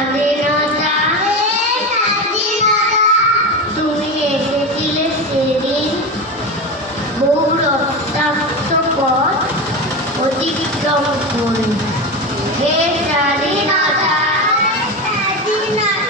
স্বাধীনতা তুমি এসেছিলে সেদিন বহু রক্তাক্ত পথ অতিক্রম করে। হে স্বাধীনতা স্বাধীনতা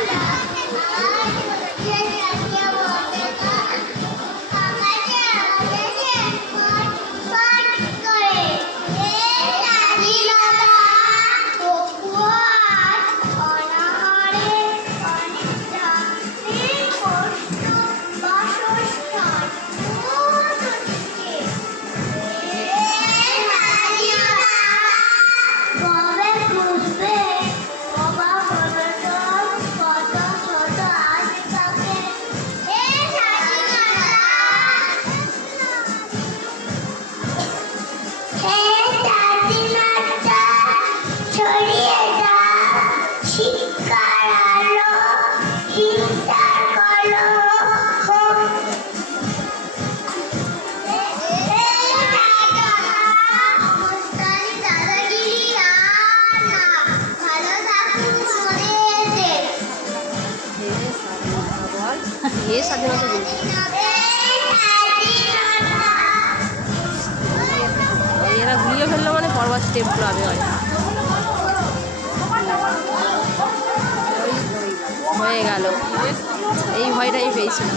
এরা ঘুরিয়ে ফেললো মানে পরবার স্টেপগুলো আগে হয় হয়ে গেল এই ভয়টাই পেয়েছিল।